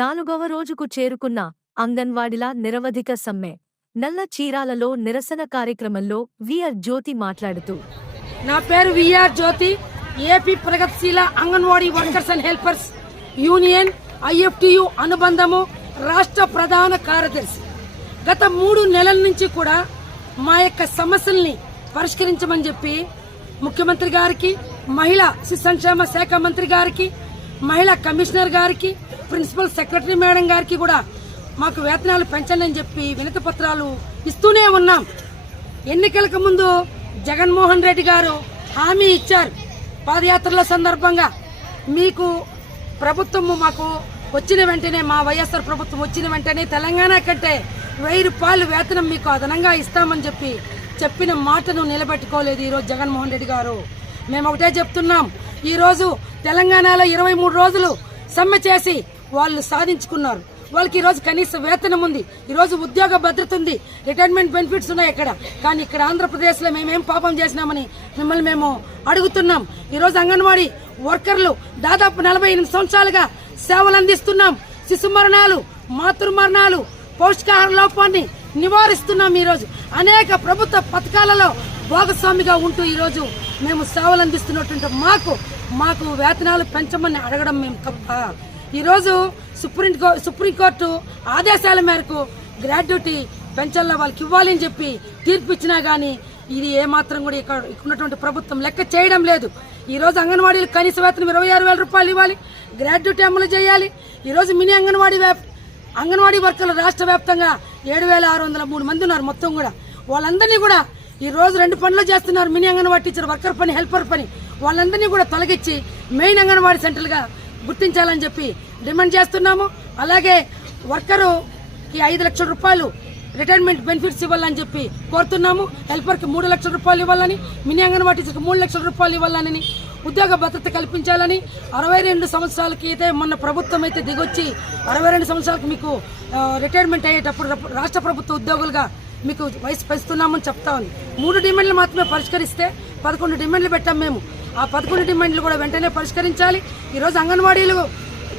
నాలుగవ రోజుకు చేరుకున్న అంగన్వాడిల నిరవధిక సమ్మె. నల్ల చీరాలలో నిరసన కార్యక్రమంలో విఆర్ జ్యోతి మాట్లాడుతూ. నా పేరు విఆర్ జ్యోతి ఏపీ ప్రగతిశీల anganwadi workers and helpers union IFTU అనుబంధము రాష్ట్ర ప్రధాన కార్యదర్శి. గత మూడు నెలల నుంచి కూడా మా యొక్క సమస్యల్ని పరిష్కరించమని చెప్పి ముఖ్యమంత్రి గారికి మహిళా శిశు సంక్షేమ శాఖ మంత్రి గారికి మహిళా కమిషనర్ గారికి ప్రిన్సిపల్ సెక్రటరీ మేడం గారికి కూడా మాకు వేతనాలు పెంచండి అని చెప్పి వినతి పత్రాలు ఇస్తూనే ఉన్నాం. ఎన్నికలకు ముందు జగన్మోహన్ రెడ్డి గారు హామీ ఇచ్చారు. పాదయాత్రల సందర్భంగా మీకు ప్రభుత్వం మాకు వచ్చిన వెంటనే మా వైఎస్ఆర్ ప్రభుత్వం వచ్చిన వెంటనే తెలంగాణ కంటే వెయ్యి రూపాయలు వేతనం మీకు అదనంగా ఇస్తామని చెప్పి చెప్పిన మాటను నిలబెట్టుకోలేదు ఈరోజు జగన్మోహన్ రెడ్డి గారు. మేము ఒకటే చెప్తున్నాం ఈరోజు తెలంగాణలో ఇరవై మూడు రోజులు సమ్మె చేసి వాళ్ళు సాధించుకున్నారు. వాళ్ళకి ఈరోజు కనీస వేతనం ఉంది. ఈరోజు ఉద్యోగ భద్రత ఉంది. రిటైర్మెంట్ బెనిఫిట్స్ ఉన్నాయి ఇక్కడ. కానీ ఇక్కడ ఆంధ్రప్రదేశ్లో మేమేం పాపం చేసినామని మిమ్మల్ని మేము అడుగుతున్నాం. ఈరోజు అంగన్వాడీ వర్కర్లు దాదాపు నలభై ఎనిమిది సంవత్సరాలుగా సేవలు అందిస్తున్నాం. శిశు మరణాలు మాతృ మరణాలు పౌష్టికాహార లోపాన్ని నివారిస్తున్నాం ఈరోజు అనేక ప్రభుత్వ పథకాలలో భాగస్వామిగా ఉంటూ ఈరోజు మేము సేవలు అందిస్తున్నటువంటి మాకు మాకు వేతనాలు పెంచమని అడగడం మేము తప్ప. ఈరోజు సుప్రీం సుప్రీంకోర్టు ఆదేశాల మేరకు గ్రాడ్యుటీ పెన్షన్ల వాళ్ళకి ఇవ్వాలి అని చెప్పి తీర్పు ఇచ్చినా కానీ ఇది ఏమాత్రం కూడా ఇక్కడ ఉన్నటువంటి ప్రభుత్వం లెక్క చేయడం లేదు. ఈరోజు అంగన్వాడీలు కనీస వేతనం ఇరవై ఆరు వేల రూపాయలు ఇవ్వాలి గ్రాడ్యుటీ అమలు చేయాలి. ఈరోజు మినీ అంగన్వాడీ వ్యాప్ అంగన్వాడీ వర్కర్లు రాష్ట్ర వ్యాప్తంగా ఏడు వేల ఆరు వందల మూడు మంది ఉన్నారు మొత్తం కూడా. వాళ్ళందరినీ కూడా ఈ రోజు రెండు పనులు చేస్తున్నారు. మినీ అంగన్వాడీ టీచర్ వర్కర్ పని హెల్పర్ పని. వాళ్ళందరినీ కూడా తొలగించి మెయిన్ అంగన్వాడీ సెంటర్గా గుర్తించాలని చెప్పి డిమాండ్ చేస్తున్నాము. అలాగే వర్కరుకి ఐదు లక్షల రూపాయలు రిటైర్మెంట్ బెనిఫిట్స్ ఇవ్వాలని చెప్పి కోరుతున్నాము. హెల్పర్కి మూడు లక్షల రూపాయలు ఇవ్వాలని మినీ అంగన్వాడీ టీచర్కి మూడు లక్షల రూపాయలు ఇవ్వాలని ఉద్యోగ భద్రత కల్పించాలని అరవై రెండు సంవత్సరాలకి అయితే మొన్న ప్రభుత్వం అయితే దిగొచ్చి అరవై రెండు సంవత్సరాలకి మీకు రిటైర్మెంట్ అయ్యేటప్పుడు రాష్ట్ర ప్రభుత్వ ఉద్యోగులుగా మీకు వయసు పెంచుతున్నామని చెప్తా ఉంది. మూడు డిమాండ్లు మాత్రమే పరిష్కరిస్తే పదకొండు డిమాండ్లు పెట్టాం మేము. ఆ పదకొండు డిమాండ్లు కూడా వెంటనే పరిష్కరించాలి. ఈరోజు అంగన్వాడీలు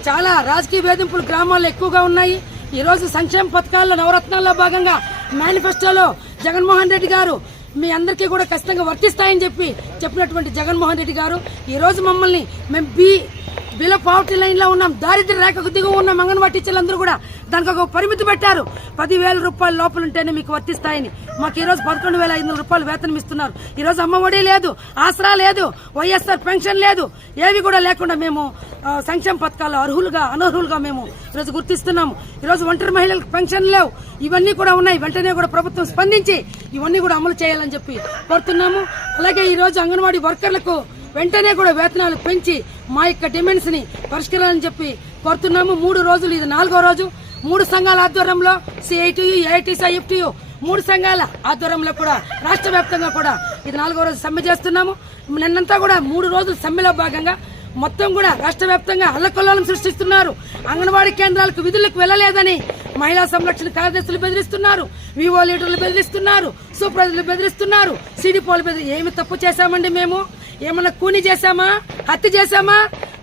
చాలా రాజకీయ వేధింపులు గ్రామాల్లో ఎక్కువగా ఉన్నాయి. ఈరోజు సంక్షేమ పథకాల్లో నవరత్నాల్లో భాగంగా మేనిఫెస్టోలో జగన్మోహన్ రెడ్డి గారు మీ అందరికీ కూడా ఖచ్చితంగా వర్తిస్తాయని చెప్పి చెప్పినటువంటి జగన్మోహన్ రెడ్డి గారు ఈరోజు మమ్మల్ని మేము బీ బిలో పావర్టీ లైన్లో ఉన్నాం దారిద్ర్య రేఖకు దిగువ ఉన్న అంగన్వాడీ టీచర్లందరూ కూడా దానికి ఒక పరిమితి పెట్టారు. పదివేల రూపాయల లోపల ఉంటేనే మీకు వర్తిస్తాయని. మాకు ఈ రోజు పదకొండు వేల ఐదు రూపాయలు వేతనం ఇస్తున్నారు. ఈ రోజు అమ్మఒడి లేదు ఆసరా లేదు వైఎస్ఆర్ పెన్షన్ లేదు. ఏవి కూడా లేకుండా మేము సంక్షేమ పథకాలు అర్హులుగా అనర్హులుగా మేము ఈరోజు గుర్తిస్తున్నాము. ఈరోజు ఒంటరి మహిళలకు పెన్షన్ లేవు. ఇవన్నీ కూడా ఉన్నాయి. వెంటనే కూడా ప్రభుత్వం స్పందించి ఇవన్నీ కూడా అమలు చేయాలని చెప్పి కోరుతున్నాము. అలాగే ఈరోజు అంగన్వాడీ వర్కర్లకు వెంటనే కూడా వేతనాలు పెంచి మా యొక్క డిమాండ్స్ని పరిష్కరించాలని చెప్పి కోరుతున్నాము. మూడు రోజులు ఇది నాలుగో రోజు. మూడు సంఘాల ఆధ్వర్యంలో సిఐటియు ఏఐటీసీ ఐఎఫ్టియు మూడు సంఘాల ఆధ్వర్యంలో కూడా రాష్ట్ర వ్యాప్తంగా కూడా ఇది నాలుగో రోజు సమ్మె చేస్తున్నాము. నిన్నంతా కూడా మూడు రోజులు సమ్మెలో భాగంగా మొత్తం కూడా రాష్ట్ర వ్యాప్తంగా అల్లకొల్లాలం సృష్టిస్తున్నారు. అంగన్వాడీ కేంద్రాలకు విధులకు వెళ్ళలేదని మహిళా సంరక్షణ కార్యదర్శులు బెదిరిస్తున్నారు. వివో లీడర్లు బెదిరిస్తున్నారు. సూపర్వైజర్లు బెదిరిస్తున్నారు. సిడిపోలు బెదిరి ఏమి తప్పు చేశామండి మేము? ఏమన్నా కూని చేశామా? హత్య చేశామా?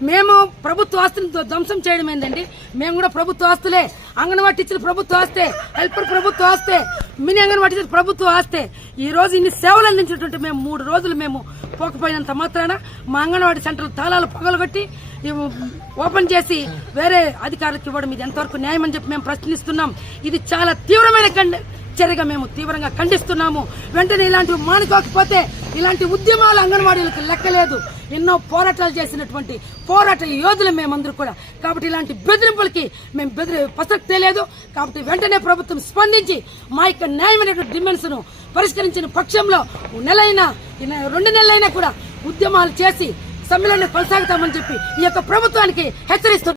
మేము ప్రభుత్వ ఆస్తిని ధ్వంసం చేయడం ఏంటండి మేము కూడా ప్రభుత్వ ఆస్తులే. అంగన్వాడీ టీచర్ ప్రభుత్వ ఆస్తే హెల్పర్ ప్రభుత్వ ఆస్తే మినీ అంగన్వాడీ టీచర్ ప్రభుత్వ ఆస్తే. ఈ రోజు ఇన్ని సేవలు అందించినటువంటి మేము మూడు రోజులు మేము పోకపోయినంత మాత్రాన మా అంగన్వాడీ సెంటర్ తాళాలు పగలగొట్టి ఓపెన్ చేసి వేరే అధికారులకు ఇవ్వడం ఇది ఎంతవరకు న్యాయం అని చెప్పి మేము ప్రశ్నిస్తున్నాం. ఇది చాలా తీవ్రమైన కండ చర్యగా మేము తీవ్రంగా ఖండిస్తున్నాము. వెంటనే ఇలాంటివి మానుకోకపోతే ఇలాంటి ఉద్యమాలు అంగన్వాడీలకు లెక్కలేదు. ఎన్నో పోరాటాలు చేసినటువంటి పోరాట యోధులు మేమందరూ కూడా. కాబట్టి ఇలాంటి బెదిరింపులకి మేము బెదిరి ప్రసక్తే లేదు. కాబట్టి వెంటనే ప్రభుత్వం స్పందించి మా యొక్క న్యాయమైనటువంటి డిమాండ్స్ను పరిష్కరించిన పక్షంలో నెలైనా రెండు నెలలైనా కూడా ఉద్యమాలు చేసి సమ్మెలను కొనసాగుతామని చెప్పి ఈ యొక్క ప్రభుత్వానికి హెచ్చరిస్తూ